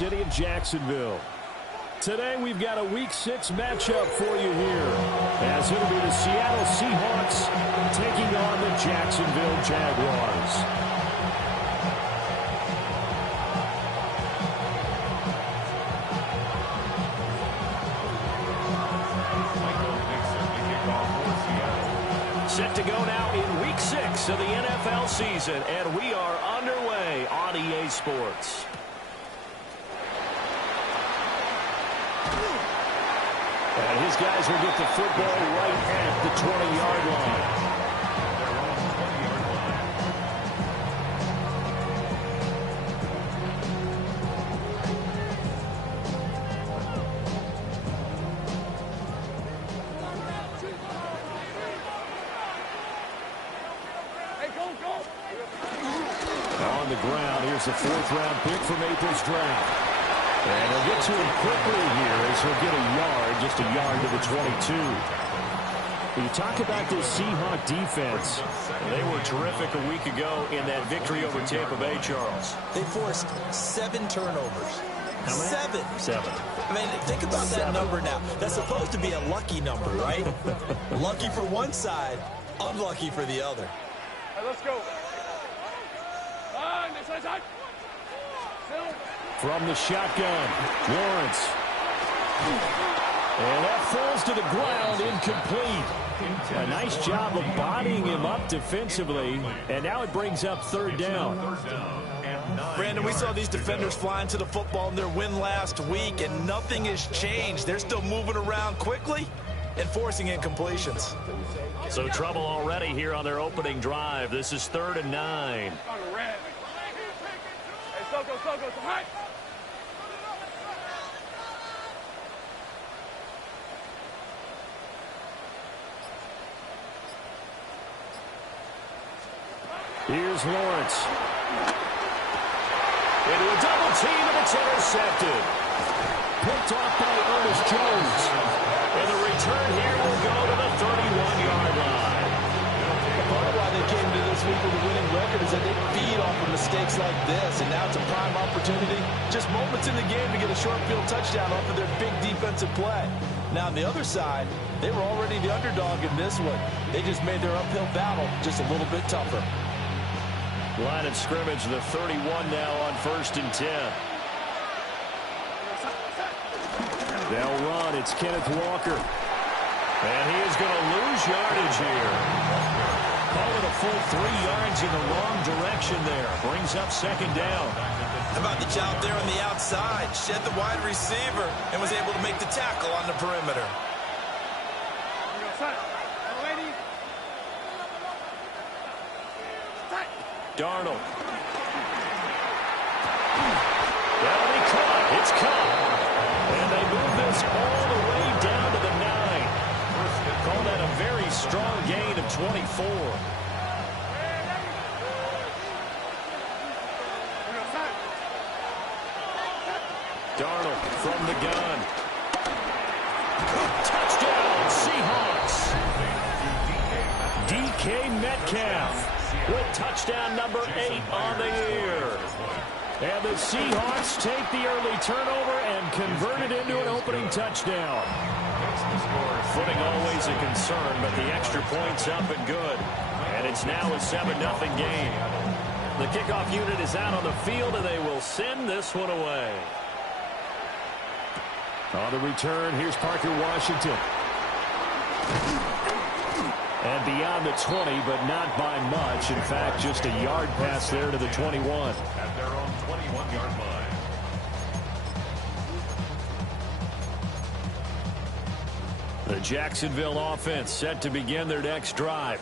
city of Jacksonville. Today we've got a Week 6 matchup for you here, as it'll be the Seattle Seahawks taking on the Jacksonville Jaguars. Set to go now in Week 6 of the NFL season, and we are underway on EA Sports. And his guys will get the football right at the 20-yard line. On the ground, here's the 4th-round pick from April's draft. And he'll get to him quickly here as he'll get a yard, just a yard to the 22. When you talk about this Seahawk defense, they were terrific a week ago in that victory over Tampa Bay, Charles. They forced 7 turnovers. How many? 7. I mean, think about that number now. That's supposed to be a lucky number, right? Lucky for one side, unlucky for the other. Hey, let's go. From the shotgun, Lawrence. And that falls to the ground, incomplete. A nice job of bodying him up defensively, and now it brings up 3rd down. Brandon, we saw these defenders flying to the football in their win last week, and nothing has changed. They're still moving around quickly and forcing incompletions. So trouble already here on their opening drive. This is 3rd and 9. Here's Lawrence. Into a double team, and it's intercepted. Picked off by Ernest Jones. And the return here will go to the 31-yard line. Part of why they came into this week with a winning record is that they feed off of mistakes like this, and now it's a prime opportunity. Just moments in the game to get a short field touchdown off of their big defensive play. Now on the other side, they were already the underdog in this one. They just made their uphill battle just a little bit tougher. Line of scrimmage, the 31 now on 1st and 10. They'll run. It's Kenneth Walker. And he is going to lose yardage here. Call it a full 3 yards in the wrong direction there. Brings up 2nd down. How about the job there on the outside? Shed the wide receiver and was able to make the tackle on the perimeter. Darnold. That'll be caught. It's caught. And they move this all the way down to the 9. Call that a very strong gain of 24. Darnold from the gun. Touchdown, Seahawks. DK Metcalf with touchdown number 8 on the year. And the Seahawks take the early turnover and convert it into an opening touchdown. Footing always a concern, but the extra point's up and good. And it's now a 7-0 game. The kickoff unit is out on the field, and they will send this one away. On the return, here's Parker Washington. And beyond the 20, but not by much. In fact, just a yard pass there to the 21. At their own 21-yard line. The Jacksonville offense set to begin their next drive.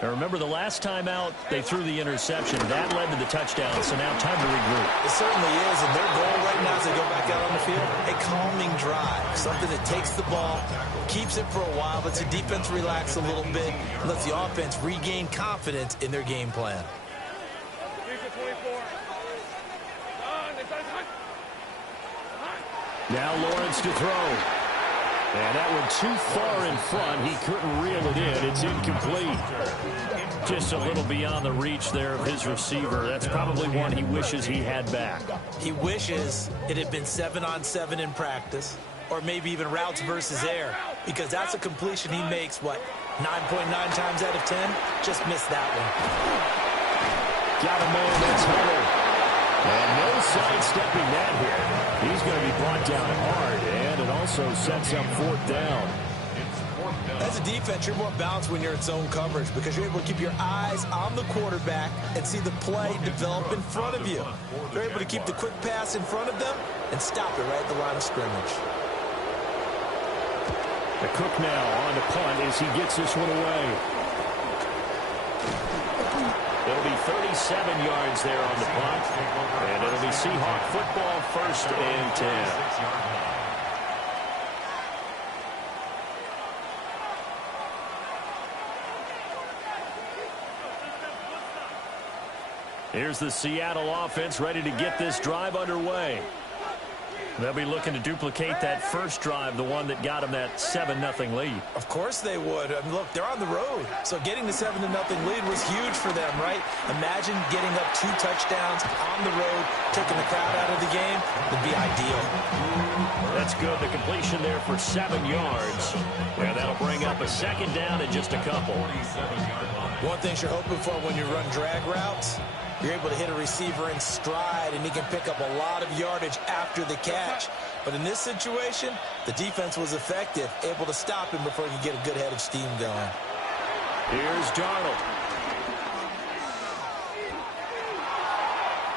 Now remember, the last time out, they threw the interception. That led to the touchdown, so now time to regroup. It certainly is, and their goal right now as they go back out on the field, a calming drive. Something that takes the ball, keeps it for a while, lets the defense relax a little bit, and lets the offense regain confidence in their game plan. Now Lawrence to throw. And that one too far in front. He couldn't reel it in. It's incomplete. Just a little beyond the reach there of his receiver. That's probably one he wishes he had back. He wishes it had been 7-on-7 in practice, or maybe even routes versus air, because that's a completion he makes, 9.9 times out of 10? Just missed that one. Got a man, that's Hunter. And no sidestepping that here. He's going to be brought down hard, and it also sets up 4th down. As a defense, you're more balanced when you're in zone coverage because you're able to keep your eyes on the quarterback and see the play develop in front of you. You're able to keep the quick pass in front of them and stop it right at the line of scrimmage. The Cook now on the punt as he gets this one away. It'll be 37 yards there on the punt. And it'll be Seahawk football, 1st and 10. Here's the Seattle offense ready to get this drive underway. They'll be looking to duplicate that first drive, the one that got them that 7-0 lead. Of course they would. I mean, look, they're on the road. So getting the 7-0 lead was huge for them, right? Imagine getting up 2 touchdowns on the road, taking the crowd out of the game. Would be ideal. That's good. The completion there for 7 yards. And that'll bring up a 2nd down and just a couple. One thing you're hoping for when you run drag routes, you're able to hit a receiver in stride, and he can pick up a lot of yardage after the catch. But in this situation, the defense was effective, able to stop him before he could get a good head of steam going. Here's Darnold.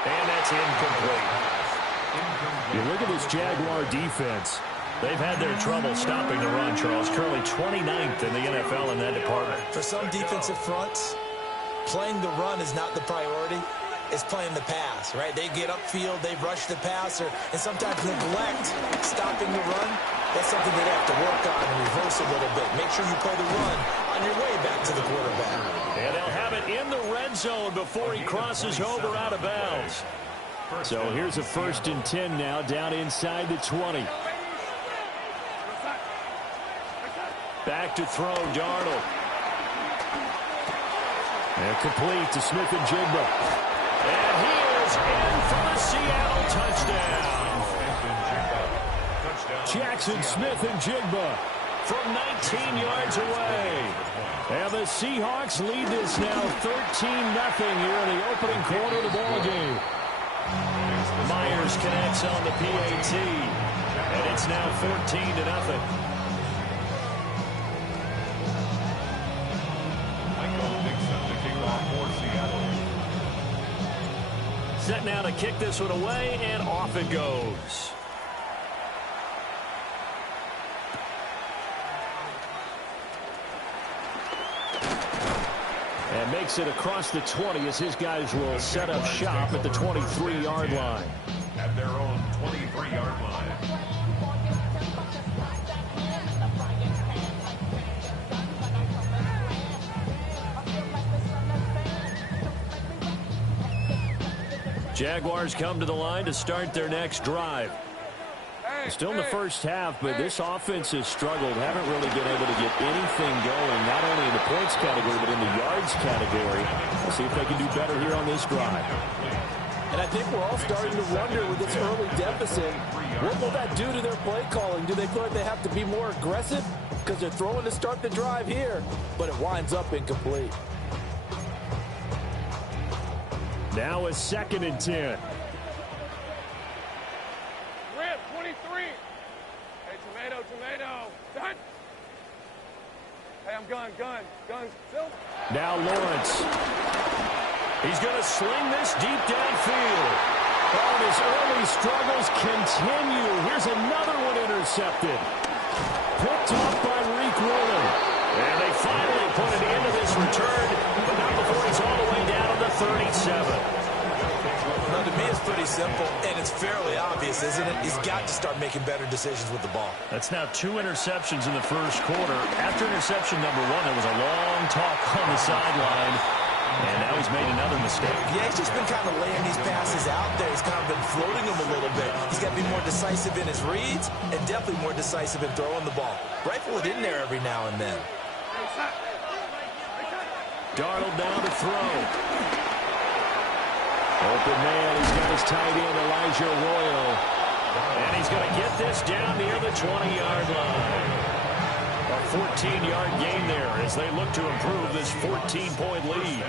And that's incomplete. You look at this Jaguar defense. They've had their trouble stopping the run, Charles. Currently 29th in the NFL in that department. For some defensive fronts, playing the run is not the priority. It's playing the pass, right? They get upfield, they rush the passer, and sometimes neglect stopping the run. That's something they have to work on and reverse a little bit. Make sure you play the run on your way back to the quarterback. And they'll have it in the red zone before he crosses over out of bounds. So here's a 1st and 10 now, down inside the 20. Back to throw, Darnold. And complete to Smith-Njigba. And he is in for the Seattle touchdown. Jackson Smith-Njigba from 19 yards away. And the Seahawks lead this now 13-0 here in the opening quarter of the ballgame. Myers connects on the PAT. And it's now 14-0. Set now to kick this one away, and off it goes. And makes it across the 20 as his guys will set up shop at the 23-yard line. At their own 23-yard line. Jaguars come to the line to start their next drive. Still in the first half, but this offense has struggled. Haven't really been able to get anything going, not only in the points category, but in the yards category. We'll see if they can do better here on this drive. And I think we're all starting to wonder with this early deficit, what will that do to their play calling? Do they feel like they have to be more aggressive? Because they're throwing to start the drive here, but it winds up incomplete. Now a 2nd and 10. Red 23. Hey, tomato. Done. Hey, I'm gun. Still. Now Lawrence. He's going to sling this deep downfield. Oh, his early struggles continue. Here's another one intercepted. Picked off by Reek Willen. And they finally put an end to this return, but not before he's all the way down to the 37. Now, to me, it's pretty simple, and it's fairly obvious, isn't it? He's got to start making better decisions with the ball. That's now 2 interceptions in the first quarter. After interception number 1, there was a long talk on the sideline, and now he's made another mistake. Yeah, he's just been kind of laying these passes out there. He's kind of been floating them him a little bit. He's got to be more decisive in his reads and definitely more decisive in throwing the ball. Rifle it in there every now and then. Darnold now to throw. Open man, he's got his tight end, Elijah Arroyo. And he's going to get this down near the 20-yard line. A 14-yard gain there as they look to improve this 14-point lead.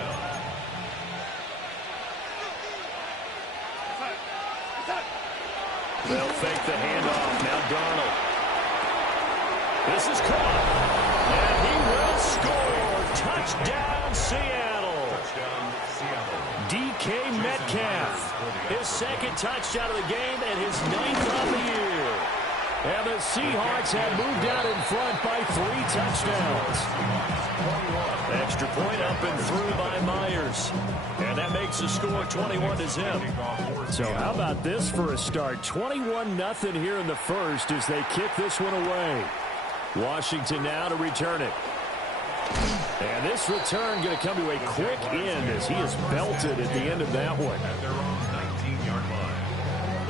They'll fake the handoff. Now Darnold. This is caught. And he will score. Touchdown, Seattle. DK Metcalf. His second touchdown of the game and his 9th of the year. And the Seahawks have moved out in front by 3 touchdowns. Extra point up and through by Myers. And that makes the score 21-0. So how about this for a start? 21-0 here in the first as they kick this one away. Washington now to return it. And this return going to come to a quick end as he is belted at the end of that one.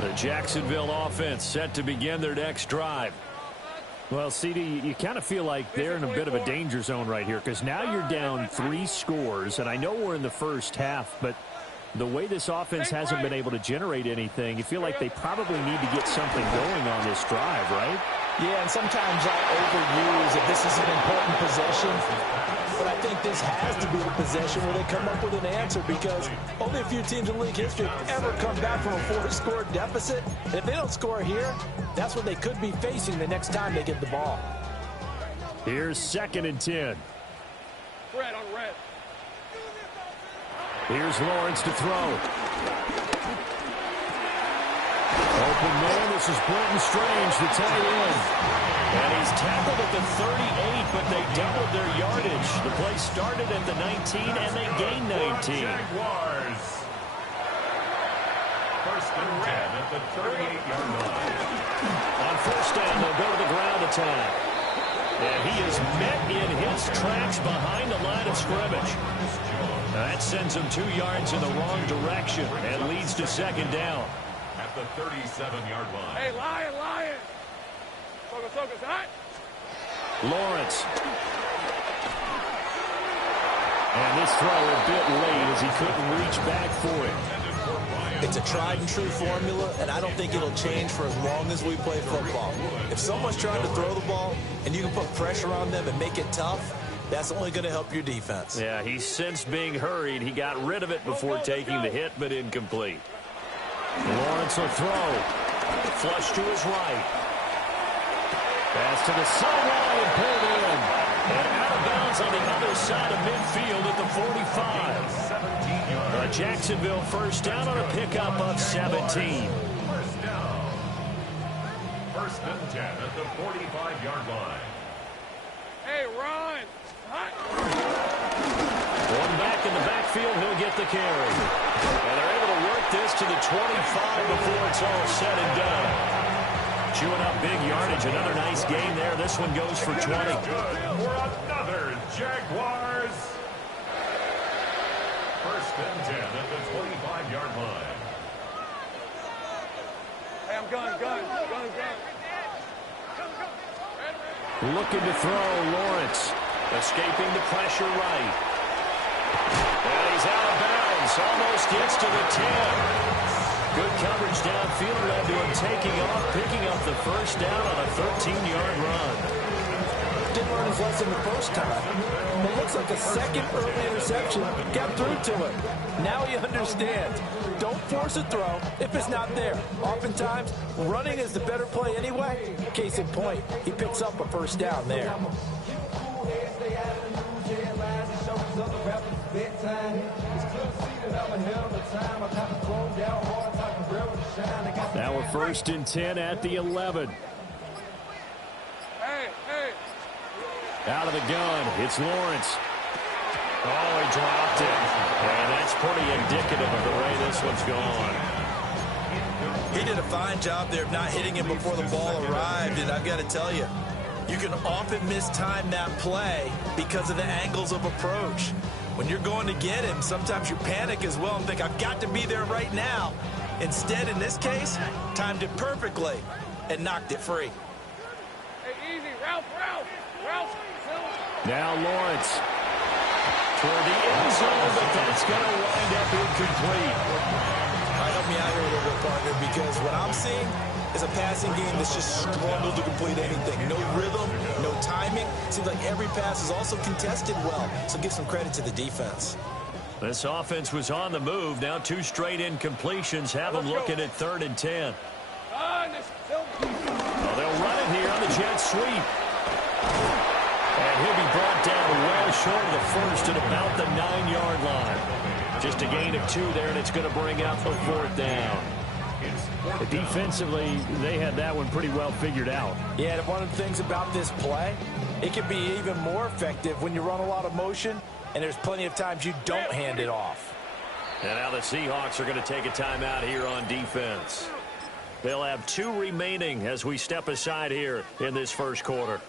The Jacksonville offense set to begin their next drive. Well, CD, you kind of feel like they're in a bit of a danger zone right here because now you're down 3 scores, and I know we're in the first half, but the way this offense hasn't been able to generate anything, you feel like they probably need to get something going on this drive, right? Yeah, and sometimes I overuse if this is an important possession. But I think this has to be the possession where they come up with an answer because only a few teams in league history have ever come back from a 4-score deficit. And if they don't score here, that's what they could be facing the next time they get the ball. Here's 2nd and 10. Red on red. Here's Lawrence to throw. Open man, this is Brenton Strange, the tight end. And he's tackled at the 38, but they doubled their yardage. The play started at the 19, and they gained 19. Jaguars. 1st and 10 at the 38-yard line. On 1st down, they'll go to the ground attack. And he is met in his tracks behind the line of scrimmage. That sends him 2 yards in the wrong direction and leads to 2nd down. At the 37-yard line. Hey, Lion. Focus, hot. Lawrence. And this throw a bit late as he couldn't reach back for it. It's a tried and true formula, and I don't think it'll change for as long as we play football. If someone's trying to throw the ball and you can put pressure on them and make it tough, that's only going to help your defense. Yeah, he's since being hurried. He got rid of it before taking the hit, but incomplete. Lawrence will throw. Flush to his right. Pass to the sideline and pulled in. And out of bounds on the other side of midfield at the 45. A Jacksonville 1st down on a pickup of 17. 1st down. 1st and 10 at the 45-yard line. Hey, run. Hot. One back in the backfield, he'll get the carry. And they're able to work this to the 25 before it's all said and done. Chewing up big yardage. Another nice gain there. This one goes for 20. Good for another Jaguars. 1st and 10 at the 25-yard line. Hey, I'm gun. Looking to throw, Lawrence. Escaping the pressure right. And he's out of bounds. Almost gets to the 10. Good coverage downfield led to him taking off, picking up the 1st down on a 13-yard run. Didn't learn his lesson the first time. It looks like a 2nd early interception got through to him. Now he understands. Don't force a throw if it's not there. Oftentimes, running is the better play anyway. Case in point, he picks up a 1st down there. Now we're 1st and 10 at the 11. Hey. Out of the gun, it's Lawrence. Oh, he dropped it. And that's pretty indicative of the way this one's gone. He did a fine job there of not hitting him before the ball arrived, and I've got to tell you, you can often mistime that play because of the angles of approach. When you're going to get him, sometimes you panic as well and think, I've got to be there right now. Instead, in this case, timed it perfectly and knocked it free. Hey, easy. Ralph. Now Lawrence toward the end zone, but that's going to wind up incomplete. All right, help me out here a little bit, partner, because what I'm seeing is a passing game that's just struggled to complete anything. No rhythm, no timing. Seems like every pass is also contested well, so give some credit to the defense. This offense was on the move. Now 2 straight incompletions have them looking at 3rd and 10. Well, they'll run it here on the jet sweep. And he'll be brought down well short of the first at about the 9-yard line. Just a gain of 2 there, and it's going to bring out the 4th down. Defensively, they had that one pretty well figured out. Yeah, and one of the things about this play, it can be even more effective when you run a lot of motion, and there's plenty of times you don't hand it off. And now the Seahawks are going to take a timeout here on defense. They'll have 2 remaining as we step aside here in this first quarter.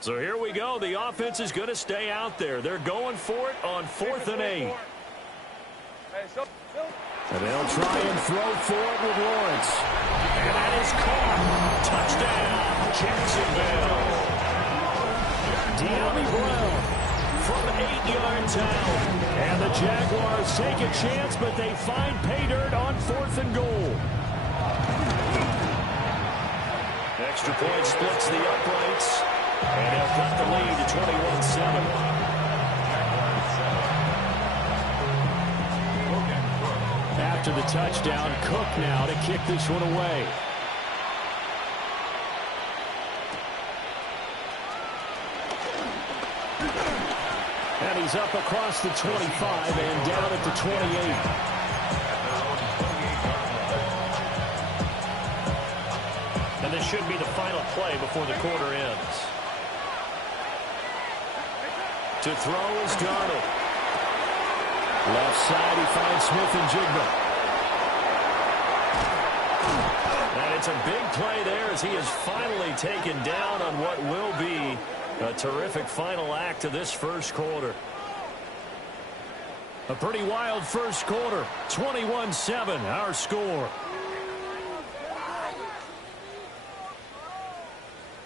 So here we go. The offense is going to stay out there. They're going for it on 4th and 8. And they'll try and throw for it with Lawrence. And that is caught. Touchdown, Jacksonville. De'Ami Brown from 8 yards out. And the Jaguars take a chance, but they find pay dirt on 4th and goal. Extra point splits the uprights. And they'll cut the lead to 21-7. After the touchdown, Cook now to kick this one away. And he's up across the 25 and down at the 28. And this should be the final play before the quarter ends. To throw is Darnold. Left side, he finds Smith-Njigba. And it's a big play there as he is finally taken down on what will be a terrific final act to this first quarter. A pretty wild first quarter. 21-7, our score.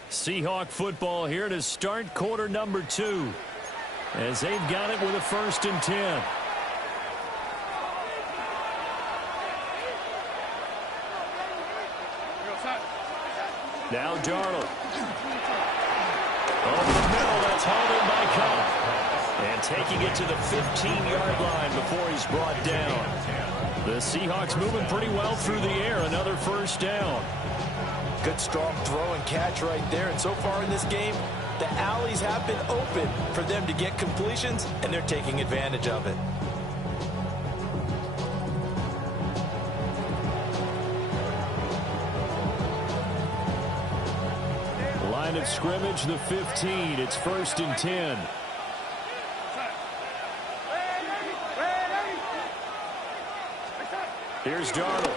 Seahawk football here to start quarter number 2. As they've got it with a 1st and 10. Now Darnold. Over the middle, that's hauled in by Cobb. And taking it to the 15-yard line before he's brought down. The Seahawks moving pretty well through the air. Another 1st down. Good strong throw and catch right there. And so far in this game, the alleys have been open for them to get completions, and they're taking advantage of it. Line of scrimmage, the 15. It's 1st and 10. Here's Darnold.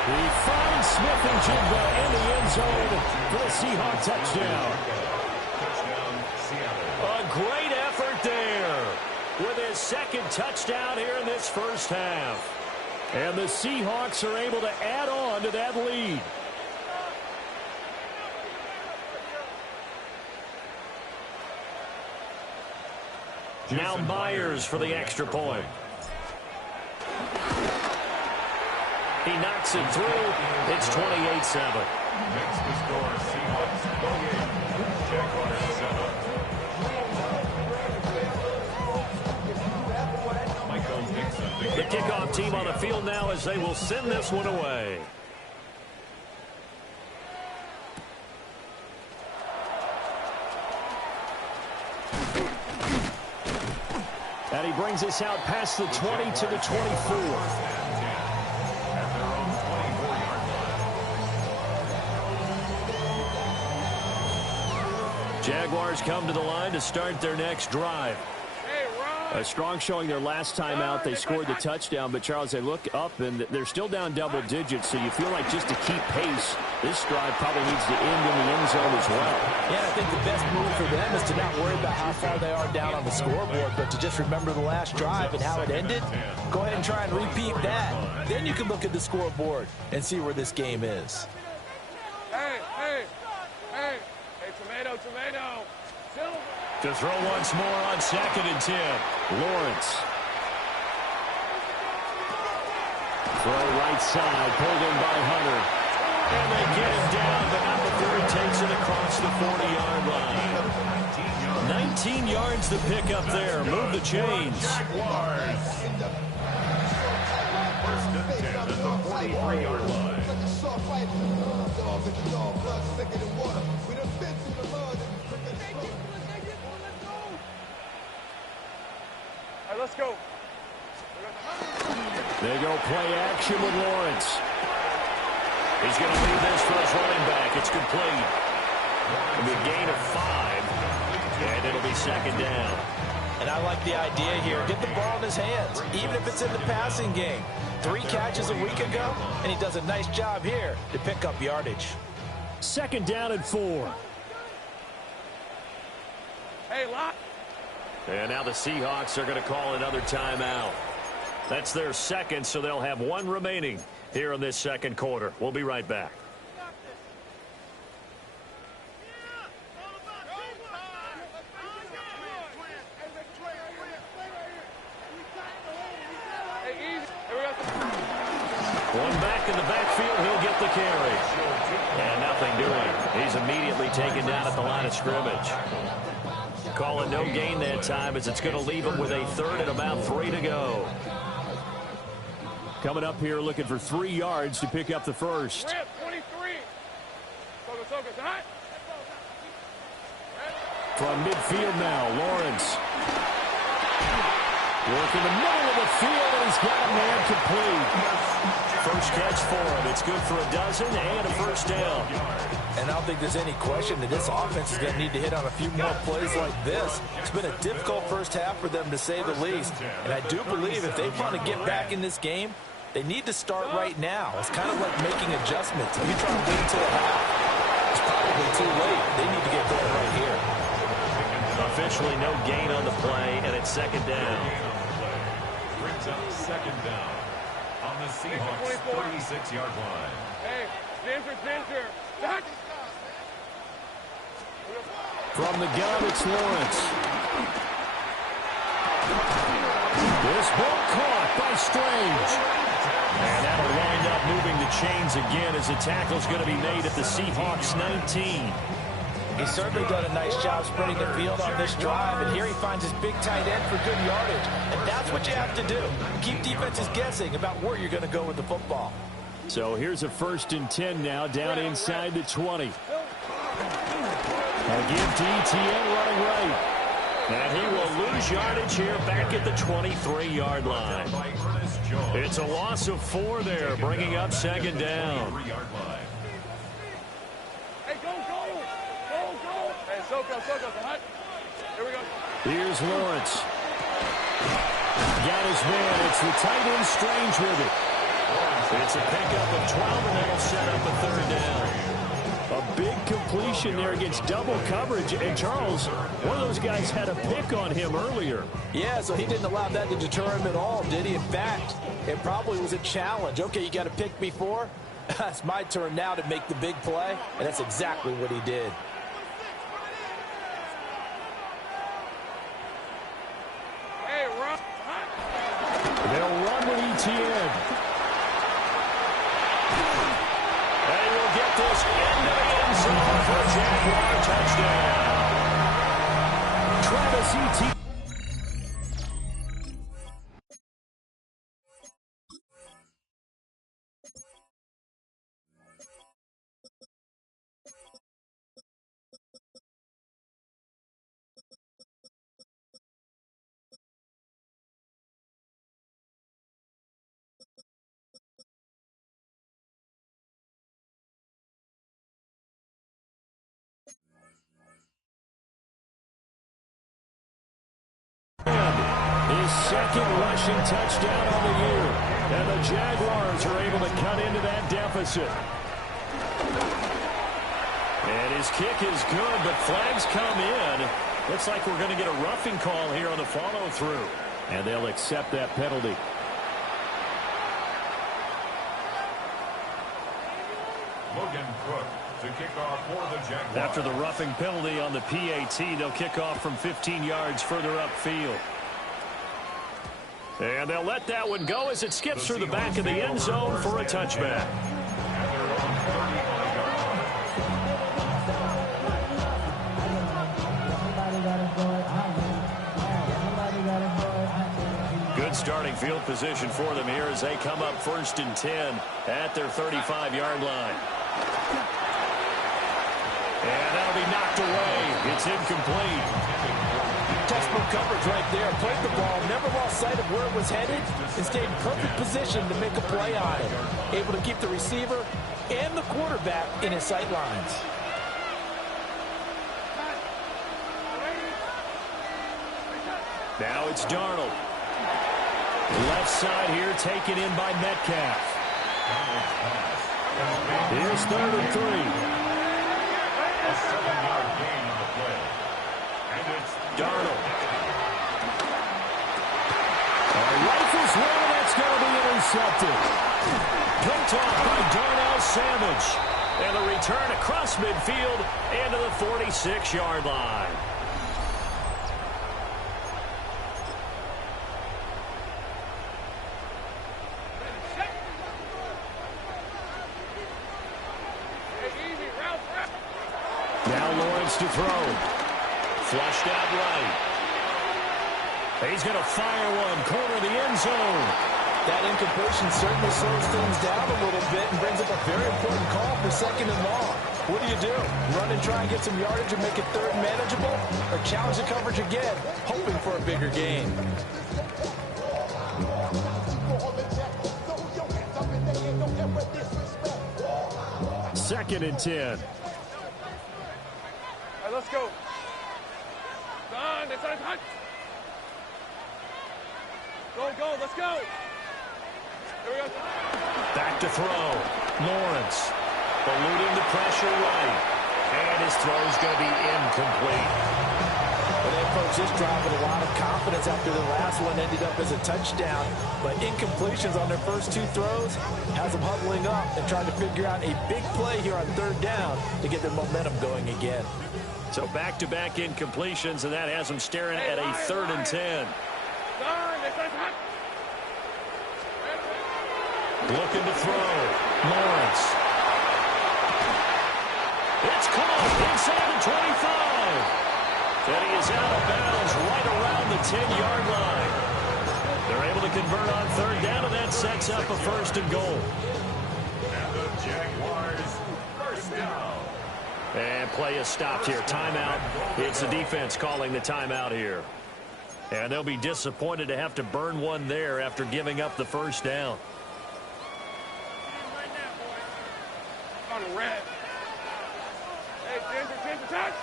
He finds Smith-Njigba in the end zone for the Seahawk touchdown. A great effort there with his 2nd touchdown here in this first half. And the Seahawks are able to add on to that lead. Now Myers for the extra point. He knocks it through. It's 28-7. Next to score, Seahawks 28, Jaguars 7. Michael Dixon. The kickoff team on the field now as they will send this one away. And he brings us out past the 20 to the 24. Jaguars come to the line to start their next drive. Hey, run! A strong showing their last time out. They scored the touchdown, but, Charles, they look up, and they're still down double digits, so you feel like just to keep pace, this drive probably needs to end in the end zone as well. Yeah, I think the best move for them is to not worry about how far they are down on the scoreboard, but to just remember the last drive and how it ended. Go ahead and try and repeat that. Then you can look at the scoreboard and see where this game is. Hey, tomato. Silver. To throw once more on 2nd and 10. Lawrence. Throw right side, pulled in by Hunter. And they get him down, but number 3 takes it across the 40-yard line. 19 yards to pick up there. Move the chains. First and 10 at the 43-yard line. All right, let's go. They go play action with Lawrence. He's going to leave this for his running back. It's complete. It'll be a gain of 5, and it'll be 2nd down. And I like the idea here. Get the ball in his hands, even if it's in the passing game. 3 catches a week ago, and he does a nice job here to pick up yardage. 2nd down and 4. Hey, lock. And now the Seahawks are going to call another timeout. That's their 2nd, so they'll have 1 remaining here in this 2nd quarter. We'll be right back. One back in the backfield, he'll get the carry. And nothing doing. He's immediately taken down at the line of scrimmage. Call it no gain that time, as it's going to leave him with a 3rd and about 3 to go. Coming up here looking for 3 yards to pick up the first. 23. Focus, hot. From midfield now, Lawrence. Working the middle of the field, and he's got a man complete. First catch for him. It's good for a dozen and a first down. And I don't think there's any question that this offense is going to need to hit on a few more plays like this. It's been a difficult first half for them, to say the least. And I do believe if they want to get back in this game, they need to start right now. It's kind of like making adjustments. If you try to wait until a half, it's probably too late. They need to get going right here. Officially no gain on the play, and it's 2nd down. Brings up 2nd down on the Seahawks 36-yard line. Hey, center. Hot. From the gun, it's Lawrence. This ball caught by Strange. And that'll wind up moving the chains again, as the tackle's going to be made at the Seahawks 19. He's certainly done a nice job spreading the field on this drive, and here he finds his big tight end for good yardage. And that's what you have to do. Keep defenses guessing about where you're going to go with the football. So here's a 1st and 10 now, down inside the 20. Again to Etienne running right. And he will lose yardage here back at the 23-yard line. It's a loss of 4 there, bringing up 2nd down. Hey, go. Hey, Soko, hot. Here we go. Here's Lawrence. Got his man. It's the tight end Strange with it. It's a pickup of 12, and that'll set up a 3rd down. A big completion there against double coverage. And Charles, one of those guys had a pick on him earlier. Yeah, so he didn't allow that to deter him at all, did he? In fact, it probably was a challenge. Okay, you got to pick me 4. It's my turn now to make the big play, and that's exactly what he did. Hey, run. Hot. They'll run with Etienne. They will get this into the end zone for a Jaguar touchdown. Travis Etienne. second rushing touchdown on the year. And the Jaguars are able to cut into that deficit. And his kick is good, but flags come in. Looks like we're going to get a roughing call here on the follow-through. And they'll accept that penalty. Logan Cook to kick off for the Jaguars. After the roughing penalty on the PAT, they'll kick off from 15 yards further upfield. And they'll let that one go as it skips through the back of the end zone for a touchback. Good starting field position for them here as they come up 1st and 10 at their 35-yard line. And that'll be knocked away. It's incomplete. Textbook coverage right there. Played the ball, never lost sight of where it was headed, and stayed in perfect position to make a play on it. Able to keep the receiver and the quarterback in his sight lines. Now it's Darnold. Left side here taken in by Metcalf. Here's 3rd and 3. A 7-yard gain on the play. And it's Darnold. Rifles one, that's going to be intercepted. Picked off by Darnell Savage. And the return across midfield and to the 46-yard line. Now Lawrence to throw. Flushed out right. He's going to fire one. Corner of the end zone. That incompletion certainly slows things down a little bit and brings up a very important call for 2nd and long. What do? Run and try and get some yardage and make it 3rd manageable? Or challenge the coverage again, hoping for a bigger gain? Second and 10. All right, let's go. It's on touch. Go, let's go. Here we go. Back to throw. Lawrence. Eluding the pressure right. And his throw's going to be incomplete. Well, they approach this drive with a lot of confidence after the last one ended up as a touchdown. But incompletions on their first 2 throws has them huddling up and trying to figure out a big play here on 3rd down to get their momentum going again. So back-to-back incompletions, and that has them staring at a 3rd and 10. Looking to throw. Lawrence. It's caught inside the 25. And he is out of bounds right around the 10-yard line. They're able to convert on 3rd down, and that sets up a 1st and goal. And the Jaguars 1st down. And play is stopped here. Timeout. It's the defense calling the timeout here. And they'll be disappointed to have to burn one there after giving up the 1st down. On the red. Hey, Ginger, touch.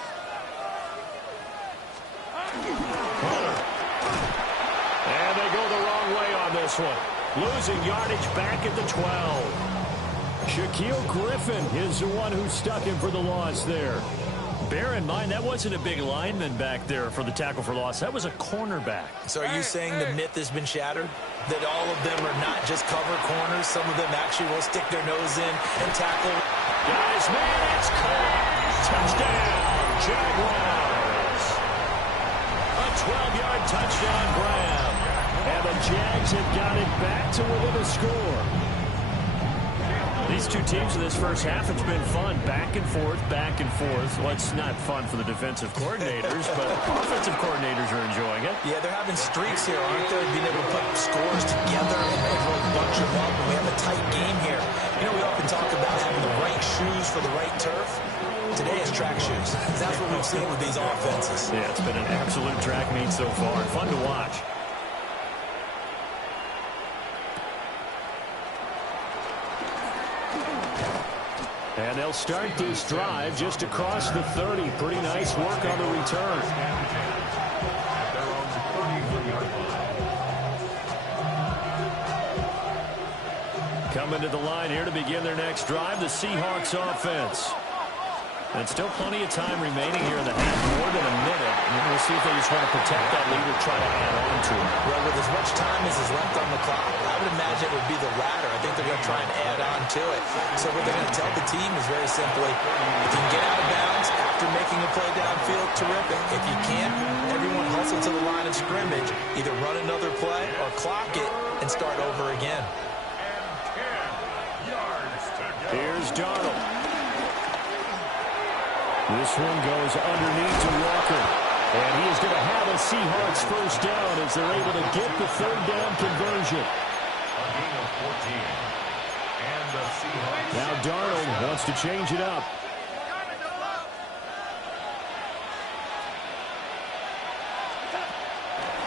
And they go the wrong way on this one. Losing yardage back at the 12. Shaquille Griffin is the one who stuck him for the loss there. Bear in mind, that wasn't a big lineman back there for the tackle for loss. That was a cornerback. So are you saying the myth has been shattered? That all of them are not just cover corners? Some of them actually will stick their nose in and tackle? Guys, man, it's caught. Touchdown, Jaguars. A 12-yard touchdown grab. And the Jags have got it back to within a score. These two teams in this first half, it's been fun. Back and forth, back and forth. Well, it's not fun for the defensive coordinators, but offensive coordinators are enjoying it. Yeah, they're having streaks here, aren't they? Being able to put scores together and really bunch them up. And we have a tight game here. You know, we often talk about having the right shoes for the right turf. Today is track shoes. That's what we've seen with these offenses. Yeah, it's been an absolute track meet so far. Fun to watch. And they'll start this drive just across the 30. Pretty nice work on the return. Coming to the line here to begin their next drive, the Seahawks offense. And still plenty of time remaining here in the half, more than a minute. And we'll see if they just want to protect that lead or try to add on to it. Well, with as much time as is left on the clock, I would imagine it would be the latter. I think they're going to try and add on to it. So what they're going to tell the team is very simply, if you can get out of bounds after making a play downfield, terrific. If you can't, everyone hustle to the line of scrimmage. Either run another play or clock it and start over again. Here's Darnold. This one goes underneath to Walker. And he is going to have a Seahawks first down as they're able to get the third down conversion. Now Darnold wants to change it up.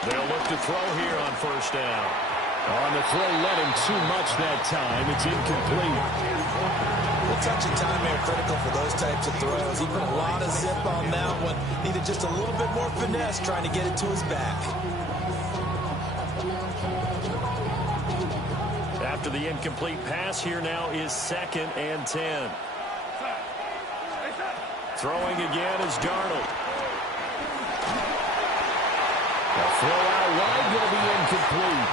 They'll look to throw here on first down. On the throw, led him too much that time. It's incomplete. Well, touch and time are critical for those types of throws. He put a lot of zip on that one. Needed just a little bit more finesse trying to get it to his back. After the incomplete pass, here now is 2nd and 10. Throwing again is Darnold. The throw out wide going to be incomplete.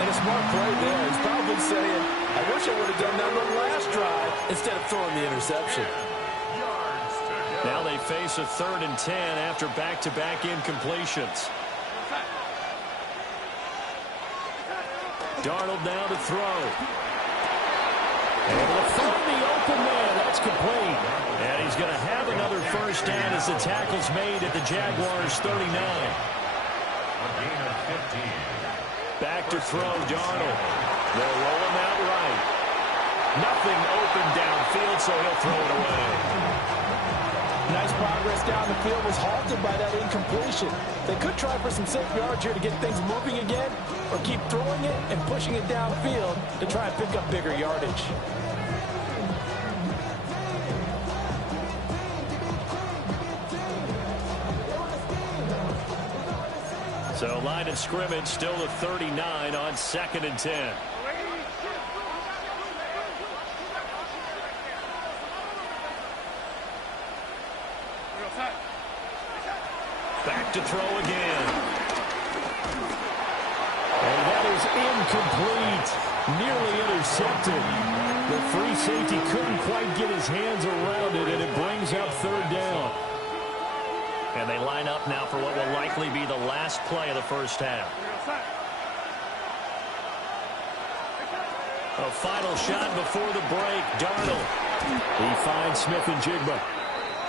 And a smart play there. He's probably saying, I wish I would have done that on the last drive instead of throwing the interception. Now they face a 3rd and 10 after back-to-back incompletions. Darnold now to throw. Able to find the open man. That's complete. And he's going to have another first down as the tackle's made at the Jaguars' 39. A gain of 15. Back to throw, Darnold. They'll roll him out right. Nothing open downfield, so he'll throw it away. Nice progress down the field was halted by that incompletion. They could try for some safe yards here to get things moving again, or keep throwing it and pushing it downfield to try and pick up bigger yardage. So line of scrimmage still the 39 on 2nd and 10. Back to throw again. And that is incomplete. Nearly intercepted. The free safety couldn't quite get his hands around it, and it brings up 3rd down. And they line up now for what will likely be the last play of the first half. A final shot before the break. Darnold. He finds Smith and Jigba.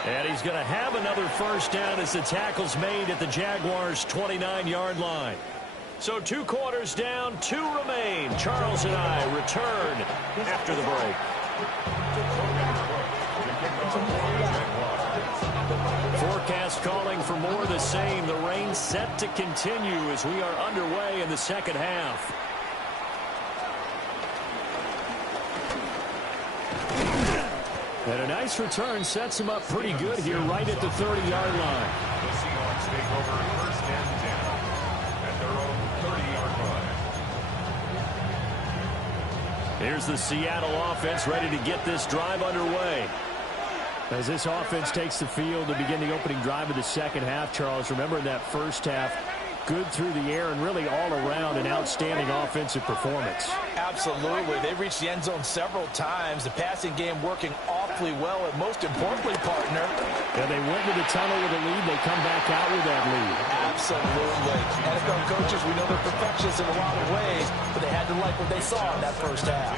And he's going to have another first down as the tackle's made at the Jaguars' 29-yard line. So 2 quarters down, 2 remain. Charles and I return after the break. Forecast calling for more of the same. The rain set to continue as we are underway in the second half. And a nice return sets him up pretty good here right at the 30-yard line. The Seahawks take over 1st and 10 at their own 30-yard line. Here's the Seattle offense ready to get this drive underway. As this offense takes the field to begin the opening drive of the second half, Charles, remember in that first half, good through the air and really all around an outstanding offensive performance. Absolutely. They reached the end zone several times. The passing game working awfully well, and most importantly, partner. Yeah, they went to the tunnel with a lead. They come back out with that lead. Absolutely. NFL coaches, we know they're perfectionists in a lot of ways, but they had to like what they saw in that first half.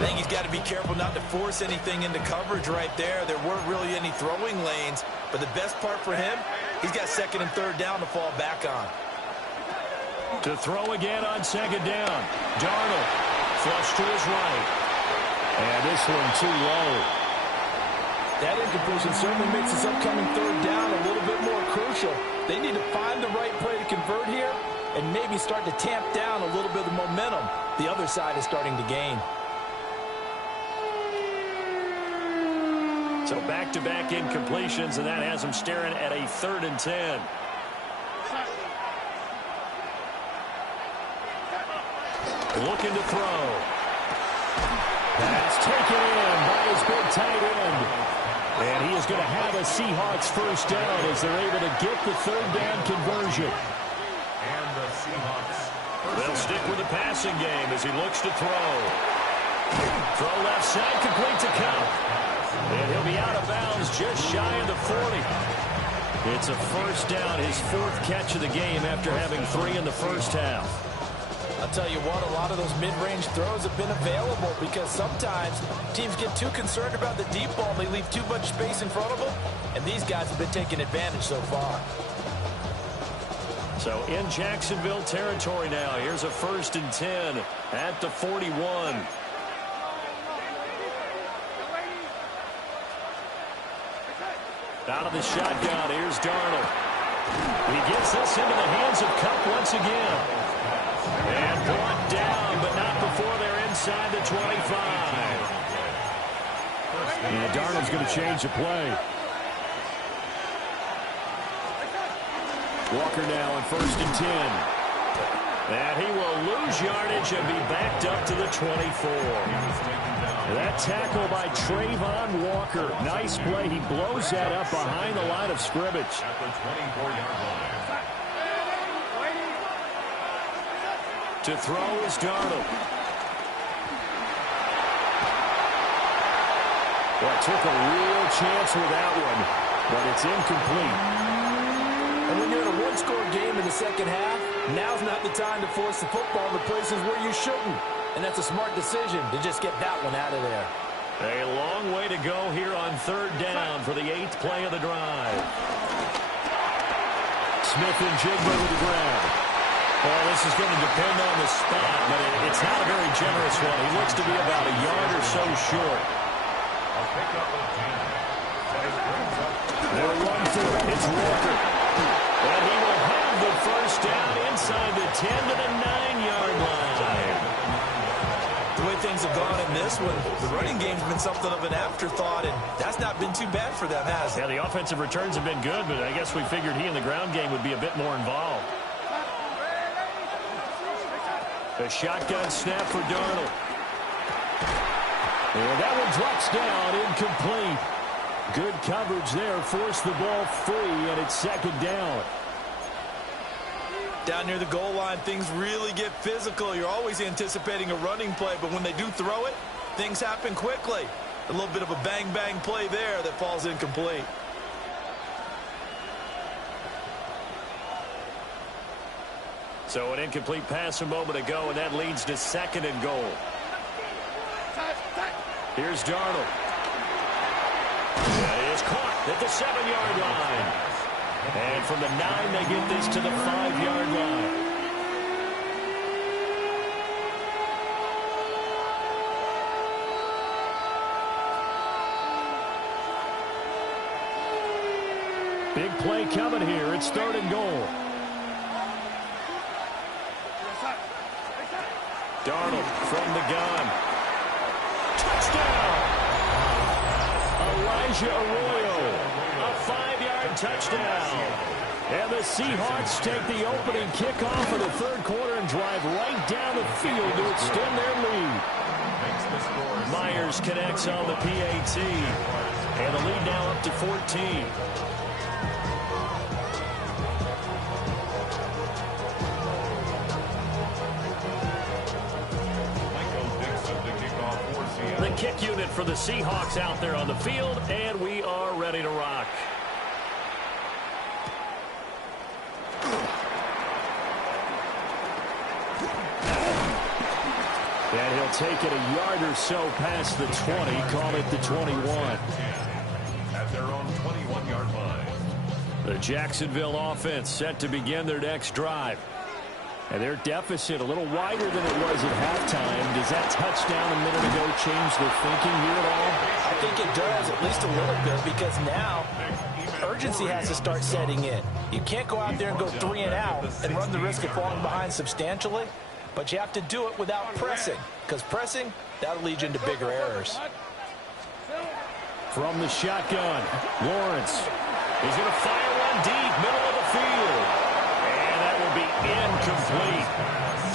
I think he's got to be careful not to force anything into coverage right there. There weren't really any throwing lanes, but the best part for him, he's got 2nd and 3rd down to fall back on. To throw again on 2nd down. Darnold flush to his right. And this one too low. That incompletion certainly makes this upcoming 3rd down a little bit more crucial. They need to find the right play to convert here and maybe start to tamp down a little bit of momentum the other side is starting to gain. So back-to-back incompletions, and that has them staring at a 3rd and 10. looking to throw. Pass taken in by his big tight end. And he is going to have a Seahawks first down as they're able to get the third down conversion. And the Seahawks. They'll stick with the passing game as he looks to throw. Throw left side, complete to Kupp. And he'll be out of bounds just shy of the 40. It's a first down, his fourth catch of the game after having 3 in the first half. I'll tell you what, a lot of those mid-range throws have been available because sometimes teams get too concerned about the deep ball. They leave too much space in front of them, and these guys have been taking advantage so far. So in Jacksonville territory now, here's a 1st and 10 at the 41. Out of the shotgun, here's Darnold. He gets this into the hands of Kupp once again. And brought down, but not before they're inside the 25. And Darnold's going to change the play. Walker now on 1st and 10. And he will lose yardage and be backed up to the 24. That tackle by Trayvon Walker. Nice play. He blows that up behind the line of scrimmage. At the 24-yard line. To throw is Darnold. Well, took a real chance with that one, but it's incomplete. And when you're in a one-score game in the second half, now's not the time to force the football in the places where you shouldn't. And that's a smart decision to just get that one out of there. A long way to go here on 3rd down for the 8th play of the drive. Smith and Jigba with the grab. Well, this is going to depend on the spot, but it's not a very generous one. He looks to be about a yard or so short. A pickup of 10. They'll run through it. It's Walker. And he will have the first down inside the 10 to the 9-yard line. The way things have gone in this one, the running game's been something of an afterthought, and that's not been too bad for them, has it? Yeah, the offensive returns have been good, but I guess we figured he in the ground game would be a bit more involved. A shotgun snap for Darnold. And that one drops down, incomplete. Good coverage there, forced the ball free, and it's 2nd down. Down near the goal line, things really get physical. You're always anticipating a running play, but when they do throw it, things happen quickly. A little bit of a bang-bang play there that falls incomplete. So an incomplete pass a moment ago, and that leads to 2nd and goal. Here's Darnold. That is caught at the 7-yard line. And from the 9, they get this to the 5-yard line. Big play coming here. It's 3rd and goal. Darnold from the gun. Touchdown! Elijah Arroyo. A 5-yard touchdown. And the Seahawks take the opening kickoff of the 3rd quarter and drive right down the field to extend their lead. Myers connects on the PAT. And the lead now up to 14. The kick unit for the Seahawks out there on the field, and we are ready to rock. And he'll take it a yard or so past the 20, call it the 21. At their own 21-yard line. The Jacksonville offense set to begin their next drive. And their deficit a little wider than it was at halftime. Does that touchdown a minute ago change their thinking here at all? I think it does, at least a little bit, because now urgency has to start setting in. You can't go out there and go 3 and out and run the risk of falling behind substantially, but you have to do it without pressing, because pressing, that'll lead you into bigger errors. From the shotgun, Lawrence is going to fire one deep, middle of the field. And that will will be incomplete.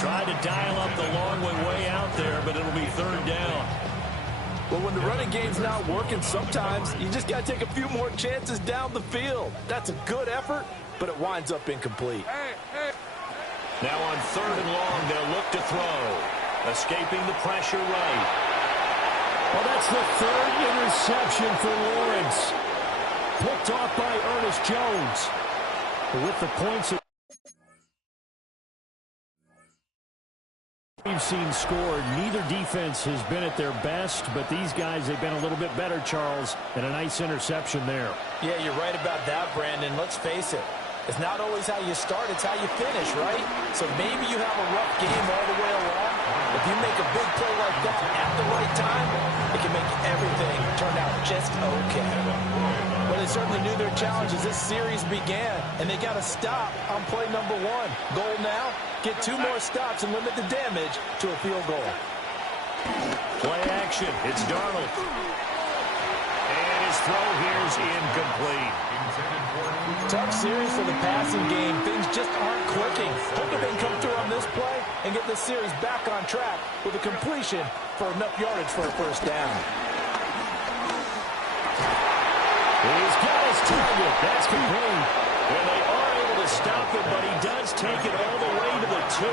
Tried to dial up the long way out there, but it'll be third down. Well, when the running game's not working, sometimes you just got to take a few more chances down the field. That's a good effort, but it winds up incomplete. Now on third and long, they'll look to throw. Escaping the pressure right. Well, that's the third interception for Lawrence. Picked off by Ernest Jones. With the points we've seen scored, neither defense has been at their best, but these guys, they've been a little bit better, Charles, and a nice interception there. Yeah, you're right about that, Brandon. Let's face it. It's not always how you start, it's how you finish, right? So maybe you have a rough game all the way along. If you make a big play like that at the right time, it can make everything turn out just okay. Well, they certainly knew their challenge as this series began, and they got to stop on play number 1. Goal now, get 2 more stops and limit the damage to a field goal. Play action, it's Darnold. And his throw here is incomplete. Tough series for the passing game. Things just aren't clicking. Hope they can come through on this play and get this series back on track with a completion for enough yardage for a first down. He's got his target. That's complete. And they are able to stop it, but he does take it all the way to the 2.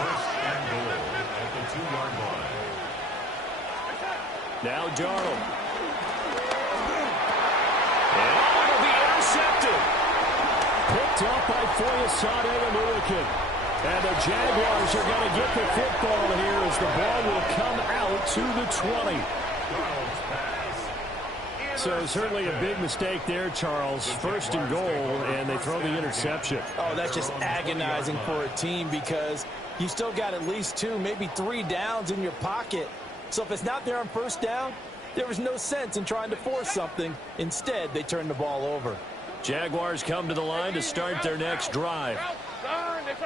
First and goal at the 2-yard line. Now Darnold. And it'll be intercepted. Picked up by Foyesade Oluokun. And the Jaguars are going to get the football here as the ball will come out to the 20. So certainly a big mistake there, Charles. First and goal, and they throw the interception. Oh, that's just agonizing for a team because you still got at least 2, maybe 3 downs in your pocket. So if it's not there on first down, there was no sense in trying to force something. Instead, they turn the ball over. Jaguars come to the line to start their next drive.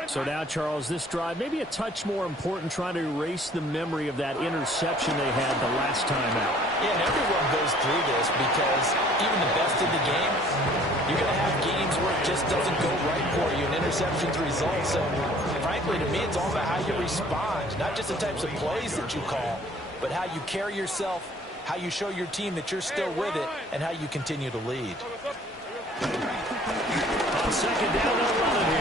So now, Charles, this drive maybe a touch more important, trying to erase the memory of that interception they had the last time out. Yeah, and everyone goes through this because even the best in the game, you're going to have games where it just doesn't go right for you, and interceptions result. So, frankly, to me, it's all about how you respond, not just the types of plays that you call, but how you carry yourself, how you show your team that you're still with it, and how you continue to lead. On second down, they'll run it here.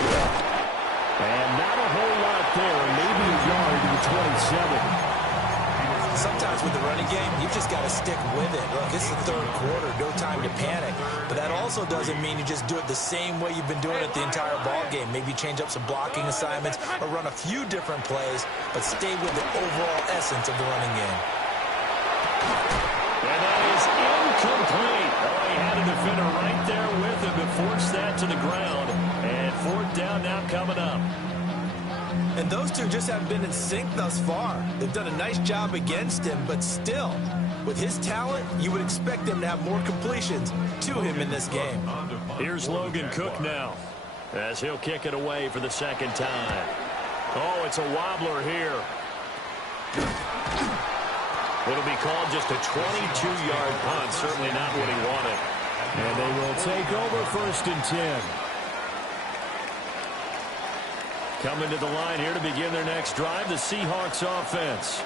And not a whole lot there, maybe a yard to the 27. Sometimes with the running game, you've just got to stick with it. Look, it's the third quarter, no time to panic. But that also doesn't mean you just do it the same way you've been doing it the entire ball game. Maybe change up some blocking assignments or run a few different plays, but stay with the overall essence of the running game. And that is incomplete. Oh, he had a defender right there with him to force that to the ground. And fourth down now coming up. And those two just haven't been in sync thus far. They've done a nice job against him, but still, with his talent, you would expect him to have more completions to him in this game. Here's Logan Cook now, as he'll kick it away for the second time. Oh, it's a wobbler here. It'll be called just a 22-yard punt, certainly not what he wanted. And they will take over first and 10. Coming to the line here to begin their next drive, the Seahawks offense.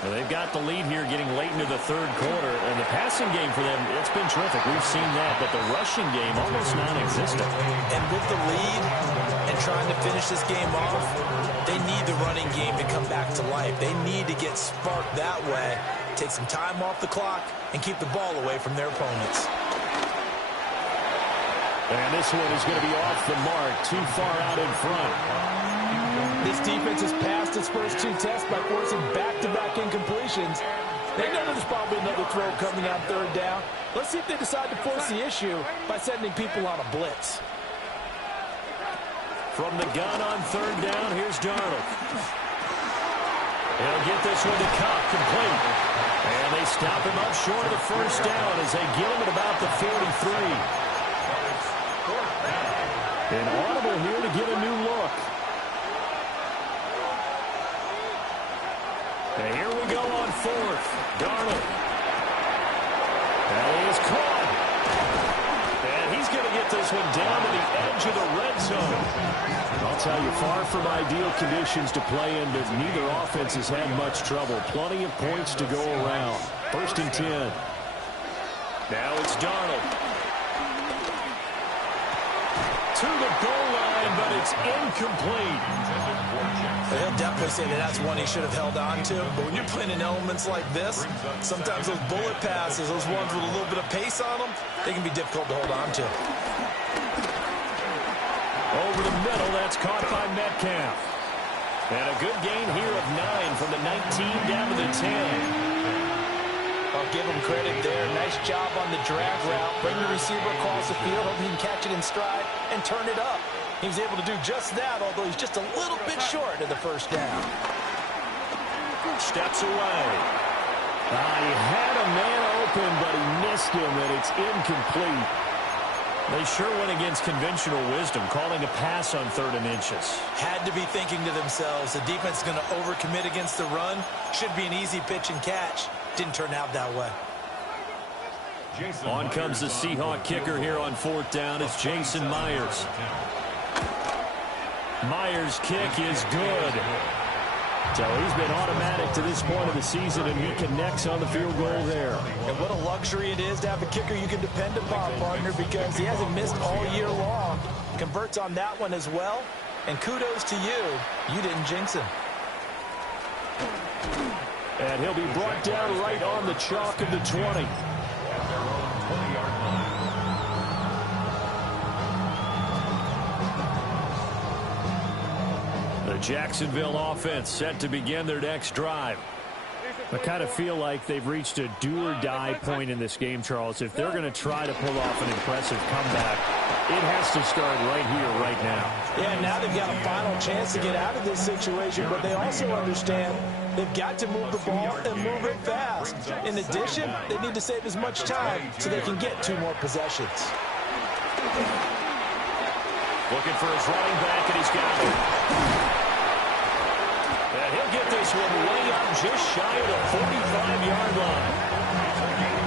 Well, they've got the lead here getting late into the third quarter, and the passing game for them, it's been terrific. We've seen that, but the rushing game almost non-existent. And with the lead and trying to finish this game off, they need the running game to come back to life. They need to get sparked that way, take some time off the clock, and keep the ball away from their opponents. And this one is going to be off the mark, too far out in front. This defense has passed its first 2 tests by forcing back-to-back incompletions. They know there's probably another throw coming on third down. Let's see if they decide to force the issue by sending people on a blitz. From the gun on third down, here's Darnold. He'll get this one to Cobb, complete. And they stop him up short of the first down as they get him at about the 43. An audible here to get a new look. And here we go on fourth. Darnold. And he is caught. And he's going to get this this one down to the edge of the red zone. I'll tell you, far from ideal conditions to play in, but neither offense has had much trouble. Plenty of points to go around. 1st and 10. Now it's Darnold. To the goal line, but it's incomplete. He'll definitely say that that's one he should have held on to. But when you're playing in elements like this, sometimes those bullet passes, those ones with a little bit of pace on them, they can be difficult to hold on to. Over the middle, that's caught by Metcalf. And a good gain here of 9 from the 19 down to the 10. I'll give him credit there. Nice job on the drag route. Bring the receiver across the field. Hope he can catch it in stride and turn it up. He was able to do just that, although he's just a little bit short of the first down. Steps away. He had a man open, but he missed him, and it's incomplete. They sure went against conventional wisdom, calling a pass on 3rd and inches. Had to be thinking to themselves, the defense is going to overcommit against the run. Should be an easy pitch and catch. Didn't turn out that way. On comes the Seahawk kicker here on 4th down. It's Jason Myers. Myers' kick is good. So he's been automatic to this point of the season, and he connects on the field goal there. And what a luxury it is to have a kicker you can depend upon, partner, because he hasn't missed all year long. Converts on that one as well. And kudos to you. You didn't jinx him. And he'll be brought down right on the chalk of the 20. The Jacksonville offense set to begin their next drive. I kind of feel like they've reached a do-or-die point in this game, Charles. If they're going to try to pull off an impressive comeback, it has to start right here, right now. Yeah, now they've got a final chance to get out of this situation, but they also understand they've got to move the ball and move it fast. In addition, they need to save as much time so they can get 2 more possessions. Looking for his running back, and he's got it. And he'll get this one way up just shy of the 45-yard line.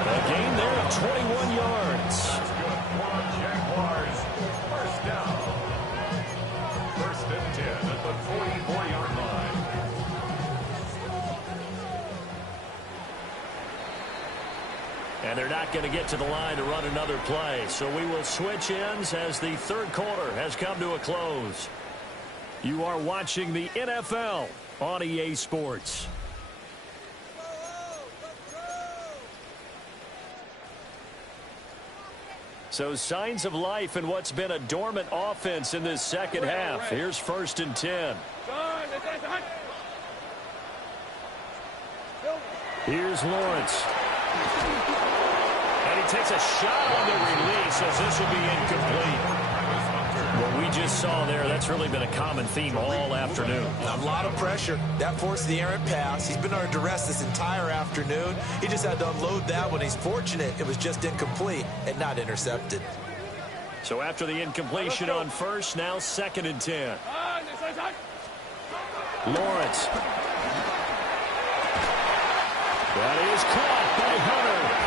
A gain there of 21 yards. Jaguars, 1st down. 1st and 10 at the 44-yard line. And they're not going to get to the line to run another play. So we will switch ends as the 3rd quarter has come to a close. You are watching the NFL on EA Sports. So signs of life in what's been a dormant offense in this second half. Here's 1st and 10. Here's Lawrence. And he takes a shot on the release as this will be incomplete. What we just saw there, that's really been a common theme all afternoon. A lot of pressure. That forced the errant pass. He's been under duress this entire afternoon. He just had to unload that one. He's fortunate it was just incomplete and not intercepted. So after the incompletion on 1st, now 2nd and 10. Lawrence. That is caught by Hunter.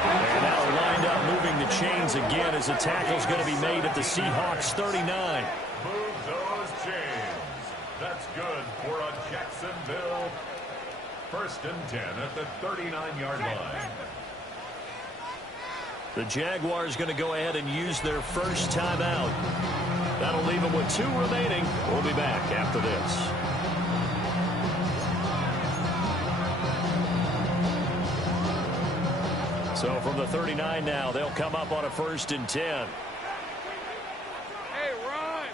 And now lined up moving the chains again as the tackle's going to be made at the Seahawks 39. Move those chains. That's good for a Jacksonville 1st and 10 at the 39-yard line. The Jaguars going to go ahead and use their first timeout. That'll leave them with 2 remaining. We'll be back after this. So from the 39 now, they'll come up on a 1st and 10. Hey, run!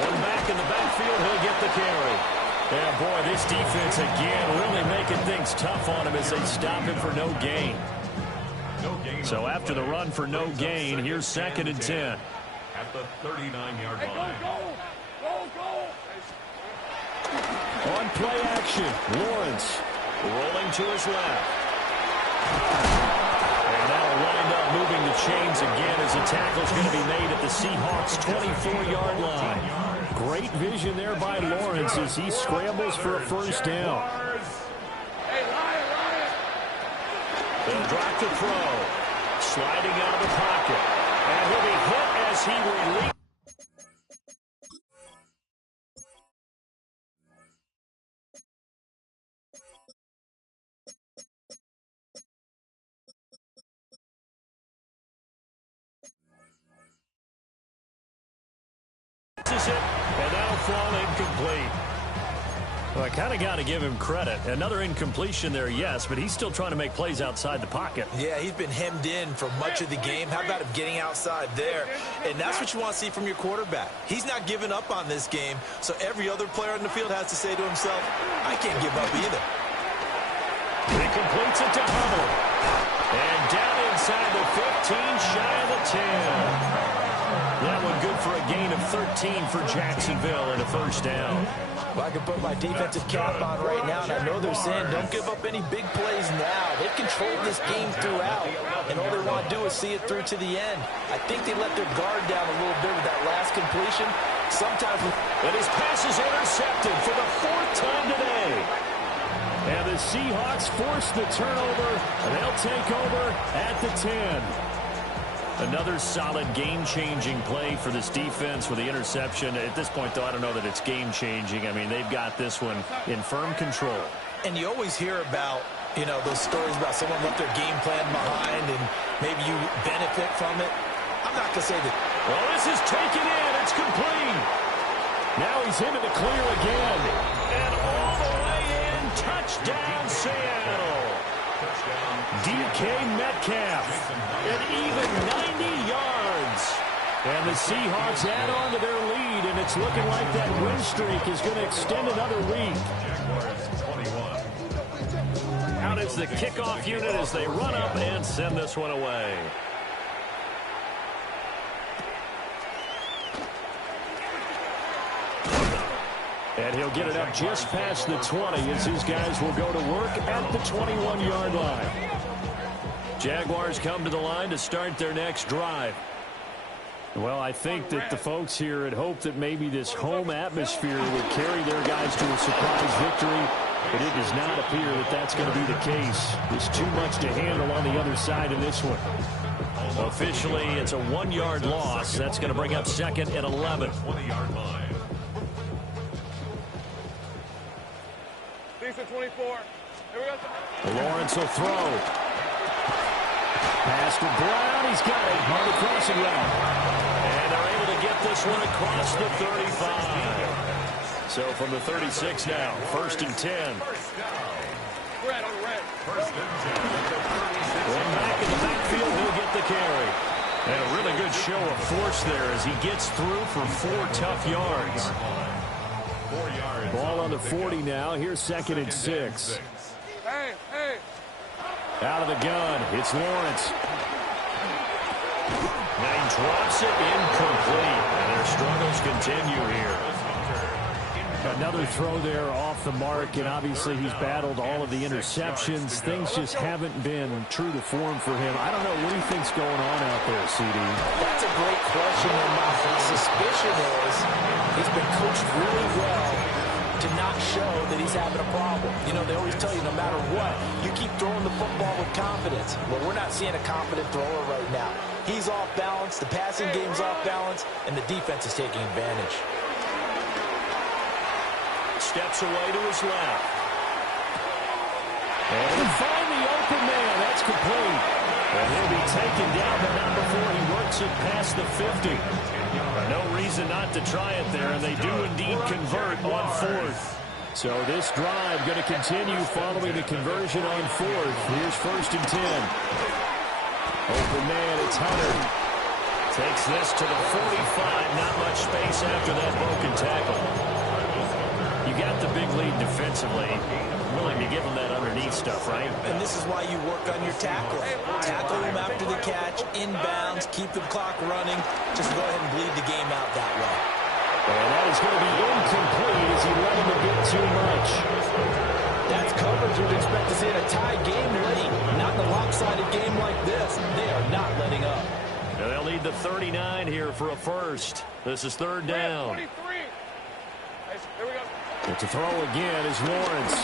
One back in the backfield, he'll get the carry. Yeah, boy, this defense again really making things tough on him as they stop him for no gain. So after the run for no gain, here's 2nd and 10. At the 39-yard line. On play action, Lawrence rolling to his left. And that'll wind up moving the chains again as the tackle's going to be made at the Seahawks' 24-yard line. Great vision there by Lawrence as he scrambles for a 1st down. They'll drop the throw. sliding out of the pocket. And he'll be hit as he releases it, and that'll fall incomplete. Well, I kind of got to give him credit. Another incompletion there, yes, but he's still trying to make plays outside the pocket. Yeah, he's been hemmed in for much of the game. How about him getting outside there? And that's what you want to see from your quarterback. He's not giving up on this game, so every other player on the field has to say to himself, I can't give up either. He completes it to Hubbard. And down inside the 15, shy of the 10. That one good for a gain of 13 for Jacksonville and a first down. Well, I can put my defensive cap on right now, and I know they're saying don't give up any big plays now. They've controlled this game throughout, and all they want to do is see it through to the end. I think they let their guard down a little bit with that last completion. Sometimes, and his pass is intercepted for the 4th time today. And the Seahawks force the turnover, and they'll take over at the 10. Another solid game-changing play for this defense with the interception. At this point, though, I don't know that it's game-changing. I mean, they've got this one in firm control. And you always hear about, you know, those stories about someone left their game plan behind and maybe you benefit from it. I'm not going to say that. Well, this is taken in. It's complete. Now he's into the clear again. And all the way in. Touchdown, Seattle. DK Metcalf. An even 90 yards. And the Seahawks add on to their lead, and it's looking like that win streak is going to extend another week. Out is the kickoff unit as they run up and send this one away. And he'll get it up just past the 20 as his guys will go to work at the 21-yard line. Jaguars come to the line to start their next drive. Well, I think that the folks here had hoped that maybe this home atmosphere would carry their guys to a surprise victory, but it does not appear that that's going to be the case. There's too much to handle on the other side of this one. Officially, it's a 1-yard loss. That's going to bring up second and 11. 20-yard line. Decent 24. Here we go. Lawrence will throw. Pass to Brown. He's got it on the crossing route. And they're able to get this one across the 35. So from the 36 now, 1st and 10. Red on red. One back in the backfield, he'll get the carry. And a really good show of force there as he gets through for 4 tough yards. Ball on the 40 now. Here's 2nd and 6. Hey, hey. Out of the gun, it's Lawrence. Now he drops it incomplete, and their struggles continue here. Another throw there off the mark, and obviously he's battled all of the interceptions. Things just haven't been true to form for him. I don't know what he thinks going on out there, CD. That's a great question, and my suspicion is he's been coached really well to not show that he's having a problem. You know, they always tell you no matter what, you keep throwing the football with confidence. Well, we're not seeing a confident thrower right now. He's off balance, the passing game's off balance, and the defense is taking advantage. Steps away to his left. And he'll find the open man. That's complete. And he'll be taken down, but not before he works it past the 50. No reason not to try it there, and they do indeed convert on 4th. So this drive going to continue following the conversion on 4th. Here's 1st and 10. Open man, it's Hunter. Takes this to the 45. Not much space after that broken tackle. You got the big lead defensively. Willing to give him that underneath stuff, right? And this is why you work on your tackle. Tackle him after the catch, inbounds, keep the clock running. Just go ahead and bleed the game out that way. And that is going to be incomplete as he let him a bit too much. That's coverage you'd expect to see in a tie game late. Not in a lopsided game like this. They are not letting up. Now they'll need the 39 here for a first. This is 3rd down. 23. Here we go. But to throw again is Lawrence.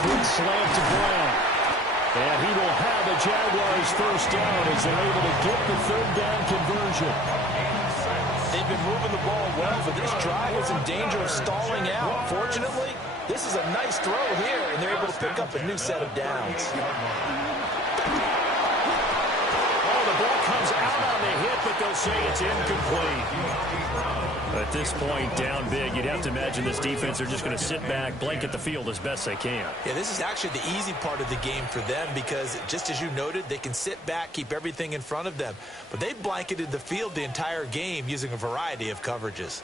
Quick slam to Brown. And he will have the Jaguars first down as they're able to get the third down conversion. They've been moving the ball well, but this drive is in danger of stalling out. Fortunately, this is a nice throw here, and they're able to pick up a new set of downs. Oh, the ball comes out on the hit, but they'll say it's incomplete. At this point, down big, you'd have to imagine this defense are just going to sit back, blanket the field as best they can. Yeah, this is actually the easy part of the game for them because, just as you noted, they can sit back, keep everything in front of them. But they blanketed the field the entire game using a variety of coverages.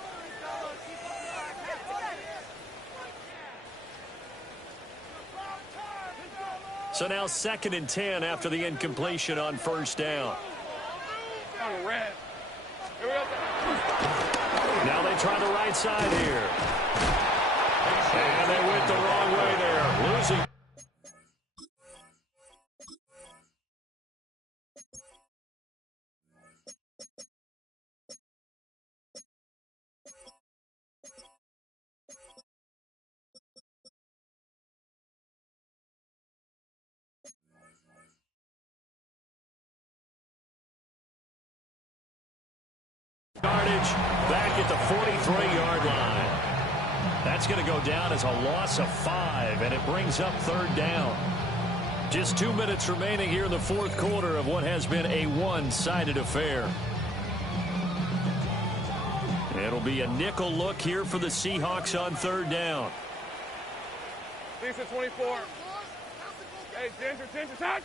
So now 2nd and 10 after the incompletion on first down. Red. Here we go. Now they try the right side here. And they went the wrong way there, losing. Yardage back at the 43-yard line. That's going to go down as a loss of 5, and it brings up third down. Just 2 minutes remaining here in the fourth quarter of what has been a one-sided affair. It'll be a nickel look here for the Seahawks on third down. 6 to 24. Hey, Ginger, touch.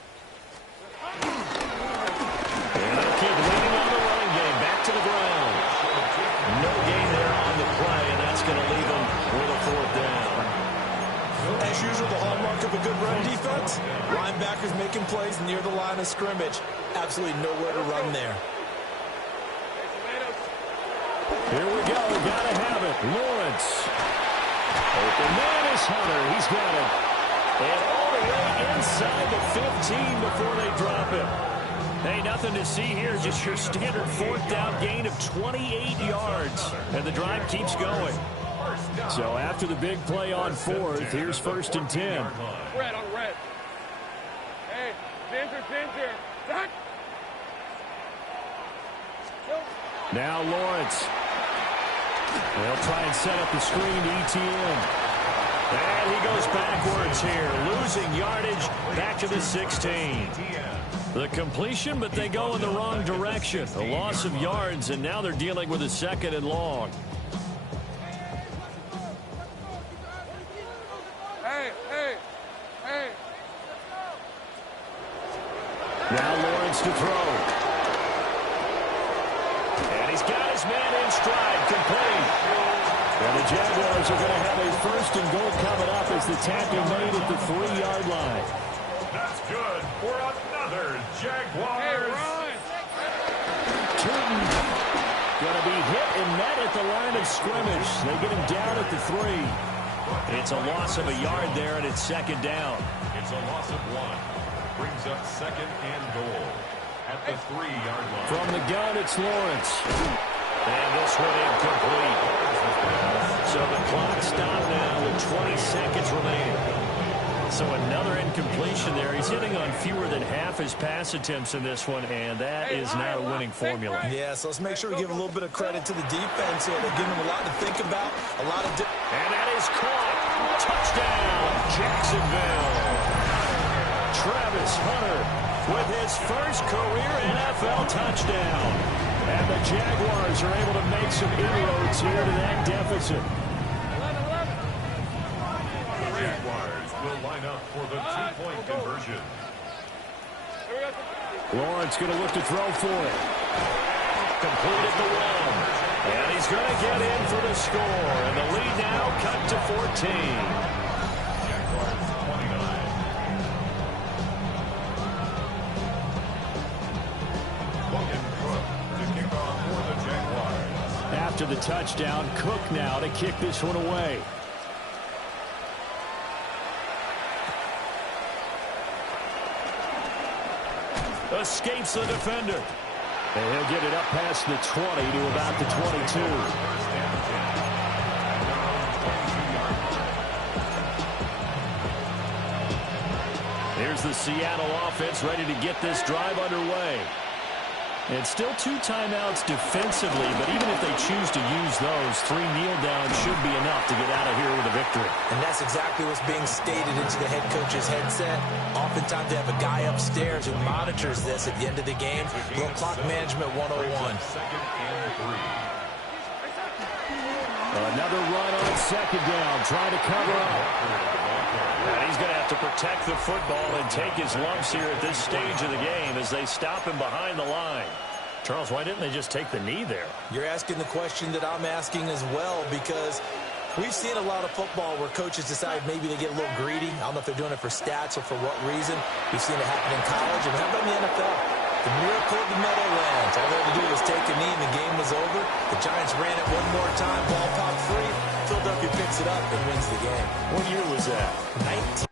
And they'll keep leaning on the running game. Back to the ground. No gain there on the play, and that's going to leave them with a fourth down. As usual, the hallmark of a good run defense, linebackers making plays near the line of scrimmage. Absolutely nowhere to run there. Here we go. Got to have it. Lawrence. Open man is Hunter. He's got it. And all the way inside the 15 before they drop it. Hey, nothing to see here. Just your standard fourth down gain of 28 yards. And the drive keeps going. So after the big play on fourth, here's 1st and 10. Red on red. Hey, Ginger. Touch. Now Lawrence. They'll try and set up the screen to ETN. And he goes backwards here, losing yardage back to the 16. The completion, but they go in the wrong direction. A loss of yards, and now they're dealing with a 2nd and long. Hey. Now Lawrence to throw. And he's got his man in stride, complete. And the Jaguars are going to have a 1st and goal coming up as the tackle made at the 3-yard line. That's good for another Jaguars. Tootin going to be hit and met at the line of scrimmage. They get him down at the 3. It's a loss of a yard there, and it's 2nd down. It's a loss of 1. Brings up 2nd and goal at the 3-yard line. From the gun, it's Lawrence. And this one incomplete. So the clock stopped now with 20 seconds remaining. So another incompletion there. He's hitting on fewer than half his pass attempts in this one, and that is not a winning formula. Yeah, so let's make sure we give a little bit of credit to the defense here. They're giving them a lot to think about, a lot of... And that is caught. Touchdown, Jacksonville. Travis Hunter with his first career NFL touchdown. And the Jaguars are able to make some inroads here to that deficit. Jaguars will line up for the 2-point conversion. Lawrence going to look to throw for it. Completed the run. And he's going to get in for the score. And the lead now cut to 14. Jaguars 29. Logan Cook to kick off for the Jaguars. After the touchdown, Cook now to kick this one away. Escapes the defender. And he'll get it up past the 20 to about the 22. Here's the Seattle offense ready to get this drive underway. It's still 2 timeouts defensively, but even if they choose to use those, 3 kneel downs should be enough to get out of here with a victory. And that's exactly what's being stated into the head coach's headset. Oftentimes they have a guy upstairs who monitors this at the end of the game. Little clock management 101. Another run on second down, trying to cover up. And he's going to have to protect the football and take his lumps here at this stage of the game as they stop him behind the line. Charles, why didn't they just take the knee there? You're asking the question that I'm asking as well, because we've seen a lot of football where coaches decide maybe they get a little greedy. I don't know if they're doing it for stats or for what reason. We've seen it happen in college, and how about in the NFL? The miracle of the Meadowlands. All they had to do was take a knee and the game was over. The Giants ran it one more time, ball popped free. Philadelphia picks it up and wins the game. What year was that? 19.